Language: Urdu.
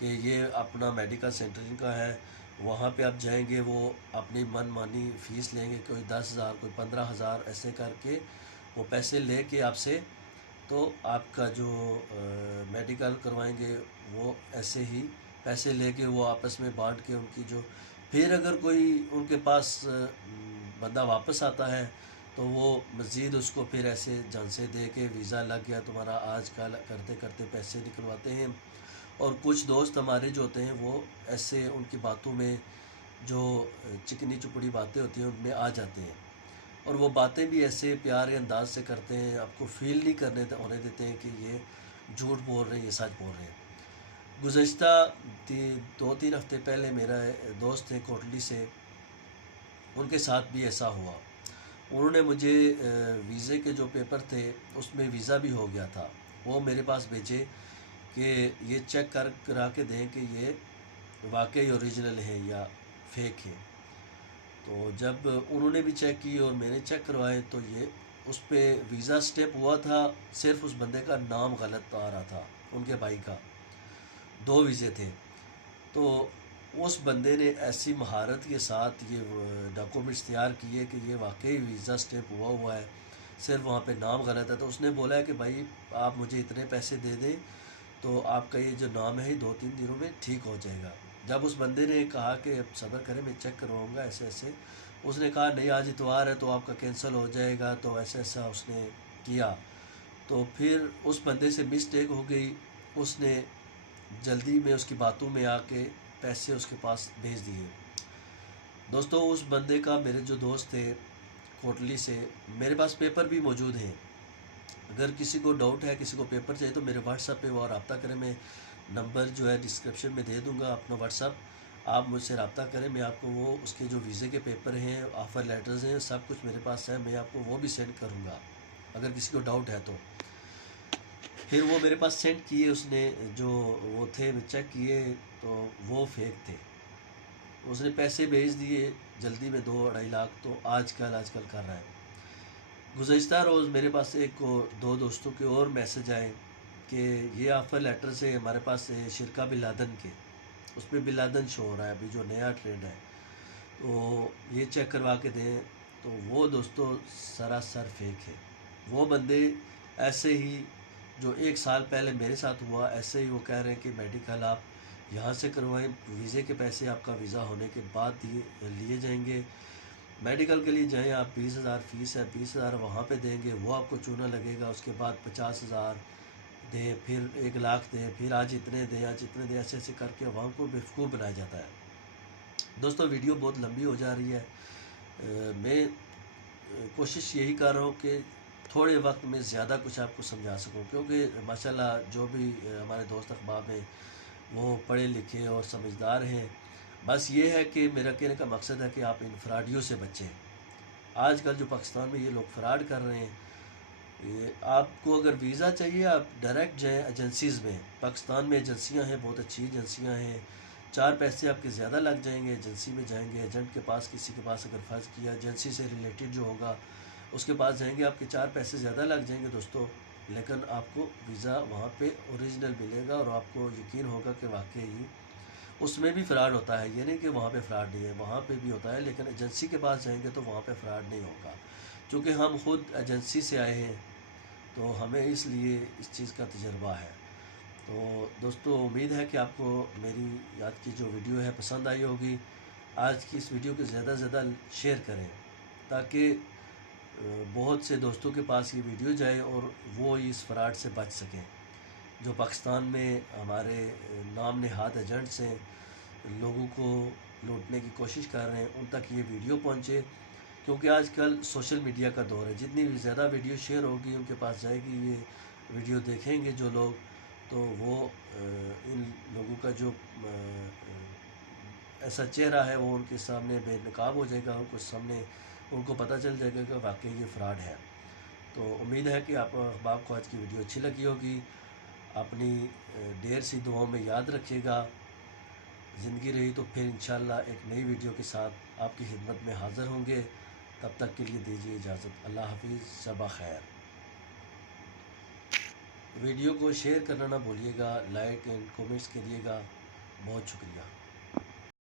کہ یہ اپنا میڈیکل سینٹر ان کا ہے، وہاں پہ آپ جائیں گے، وہ اپنی من مانی فیس لیں گے، کوئی 10,000 کوئی 15,000 ایسے کر کے وہ پیسے لے کے آپ سے، تو آپ کا جو میڈیکل کروائیں گے وہ ایسے ہی پیسے لے کے وہ آپس میں بانٹ کے ان کی جو، پھر اگر کوئی ان کے پاس بندہ واپس آتا ہے تو وہ مزید اس کو پھر ایسے جھانسے دے کے ویزا لگ گیا تمہارا، آج کل کرتے کرتے پیسے نکلواتے ہیں۔ اور کچھ دوست ہمارے جو ہوتے ہیں وہ ایسے ان کی باتوں میں جو چکنی چپڑی باتیں ہوتی ہیں ان میں آ جاتے ہیں، اور وہ باتیں بھی ایسے پیارے انداز سے کرتے ہیں، آپ کو فیل نہیں ہونے دیتے ہیں کہ یہ جھوٹ بول رہے ہیں، یہ سچ بول رہے ہیں۔ گزشتہ 2-3 ہفتے پہلے میرا دوست تھے کوٹلی سے، ان کے ساتھ بھی ایسا ہوا۔ انہوں نے مجھے ویزے کے جو پیپر تھے اس میں ویزا بھی ہو گیا تھا، وہ میرے پاس بھیجے کہ یہ چیک کرا کے دیں کہ یہ واقعی اوریجنل ہے یا فیک ہے۔ تو جب انہوں نے بھی چیک کی اور میں نے چیک کروائے تو یہ اس پہ ویزا سٹیپ ہوا تھا، صرف اس بندے کا نام غلط آ رہا تھا، ان کے بھائی کا 2 ویزے تھے۔ تو اس بندے نے ایسی مہارت کے ساتھ یہ ڈاکومنٹس تیار کیے کہ یہ واقعی ویزا سٹیپ ہوا ہے، صرف وہاں پہ نام غلط ہے۔ تو اس نے بولا ہے کہ بھائی آپ مجھے اتنے پیسے دے دیں تو آپ کا یہ جو نام ہے 2-3 دنوں میں ٹھیک ہو جائے گا۔ جب اس بندے نے کہا کہ اب صبر کریں میں چیک کرواؤں گا ایسے ایسے، اس نے کہا نہیں آج اتوار ہے تو آپ کا کینسل ہو جائے گا، تو ایسا ایسا اس نے کیا۔ تو پھر اس بندے سے مسٹیک ہو گئی، اس نے جلدی میں اس کی باتوں میں آ کے پیسے اس کے پاس بھیج دیے۔ دوستو اس بندے کا، میرے جو دوست تھے کوٹلی سے، میرے پاس پیپر بھی موجود ہیں، اگر کسی کو ڈاؤٹ ہے، کسی کو پیپر چاہیے تو میرے واٹس ایپ پہ وہ رابطہ کریں، میں نمبر جو ہے ڈسکرپشن میں دے دوں گا اپنا واٹس ایپ، آپ مجھ سے رابطہ کریں، میں آپ کو وہ اس کے جو ویزے کے پیپر ہیں، آفر لیٹرز ہیں، سب کچھ میرے پاس ہے، میں آپ کو وہ بھی سینڈ کروں گا اگر کسی کو ڈاؤٹ ہے تو۔ پھر وہ میرے پاس سینڈ کیے اس نے، جو وہ تھے میں چیک کیے تو وہ فیک تھے، اس نے پیسے بھیج دیے جلدی میں 2-2.5 لاکھ، تو آج کل کر رہا ہے۔ گزشتہ روز میرے پاس ایک کو 2 دوستوں کے اور میسج آئے کہ یہ آفر لیٹر سے ہمارے پاس شرکا بن لادن کے، اس میں بن لادن شو ہو رہا ہے ابھی جو نیا ٹرینڈ ہے، تو یہ چیک کروا کے دیں۔ تو وہ دوستوں سراسر فیک ہے، وہ بندے ایسے ہی جو 1 سال پہلے میرے ساتھ ہوا، ایسے ہی وہ کہہ رہے ہیں کہ میڈیکل آپ یہاں سے کروائیں، ویزے کے پیسے آپ کا ویزا ہونے کے بعد لیے جائیں گے، میڈیکل کے لیے جائیں آپ 20,000 فیس ہے، 20,000 وہاں پہ دیں گے، وہ آپ کو چونا لگے گا، اس کے بعد 50,000 دیں، پھر 1 لاکھ دیں، پھر آج اتنے دیں، آج اتنے دیں، ایسے ایسے کر کے عوام کو بیوقوف بنایا جاتا ہے۔ دوستو ویڈیو بہت لمبی ہو جا رہی ہے، میں کوشش یہی کر رہا ہوں کہ تھوڑے وقت میں زیادہ کچھ آپ کو سمجھا سکوں، کیونکہ ماشاءاللہ جو بھی ہمارے دوست احباب ہیں وہ پڑھے لکھے اور سمجھدار ہیں۔ بس یہ ہے کہ میرا کہنے کا مقصد ہے کہ آپ ان فراڈیوں سے بچیں۔ آج کل جو پاکستان میں یہ لوگ فراڈ کر رہے ہیں، آپ کو اگر ویزا چاہیے آپ ڈائریکٹ جائیں ایجنسیز میں، پاکستان میں ایجنسیاں ہیں، بہت اچھی ایجنسیاں ہیں، 4 پیسے آپ کے زیادہ لگ جائیں گے، ایجنسی میں جائیں گے، ایجنٹ کے پاس، کسی کے پاس اگر فرض کیا ایجنسی سے ریلیٹڈ جو ہوگا اس کے پاس جائیں گے، آپ کے 4 پیسے زیادہ لگ جائیں گے دوستو، لیکن آپ کو ویزا وہاں پہ اوریجنل ملے گا، اور آپ کو یقین ہوگا کہ واقعی اس میں بھی فراڈ ہوتا ہے، یہ نہیں کہ وہاں پہ فراڈ نہیں ہے، وہاں پہ بھی ہوتا ہے، لیکن ایجنسی کے پاس جائیں گے تو وہاں پہ فراڈ نہیں ہوگا، چونکہ ہم خود ایجنسی سے آئے ہیں تو ہمیں اس لیے اس چیز کا تجربہ ہے۔ تو دوستو امید ہے کہ آپ کو میری آج کی جو ویڈیو ہے پسند آئی ہوگی، آج کی اس ویڈیو کو زیادہ سے زیادہ شیئر کریں تاکہ بہت سے دوستوں کے پاس یہ ویڈیو جائے اور وہ اس فراڈ سے بچ سکیں، جو پاکستان میں ہمارے نام نہاد ایجنٹس ہیں، لوگوں کو لوٹنے کی کوشش کر رہے ہیں، ان تک یہ ویڈیو پہنچے، کیونکہ آج کل سوشل میڈیا کا دور ہے، جتنی بھی زیادہ ویڈیو شیئر ہوگی ان کے پاس جائے گی، یہ ویڈیو دیکھیں گے جو لوگ، تو وہ ان لوگوں کا جو ایسا چہرہ ہے وہ ان کے سامنے بے نقاب ہو جائے گا، ان کو سامنے ان کو پتہ چل جائے گا کہ واقعی یہ فراڈ ہے۔ تو امید ہے کہ آپ احباب کو آج کی ویڈیو اچھی لگی ہوگی، اپنی ڈھیر سی دعاؤں میں یاد رکھیے گا، زندگی رہی تو پھر انشاءاللہ ایک نئی ویڈیو کے ساتھ آپ کی خدمت میں حاضر ہوں گے، تب تک کے لیے دیجیے اجازت، اللہ حافظ، شب خیر۔ ویڈیو کو شیئر کرنا نہ بھولیے گا، لائک اینڈ کومنٹس کریے گا، بہت شکریہ.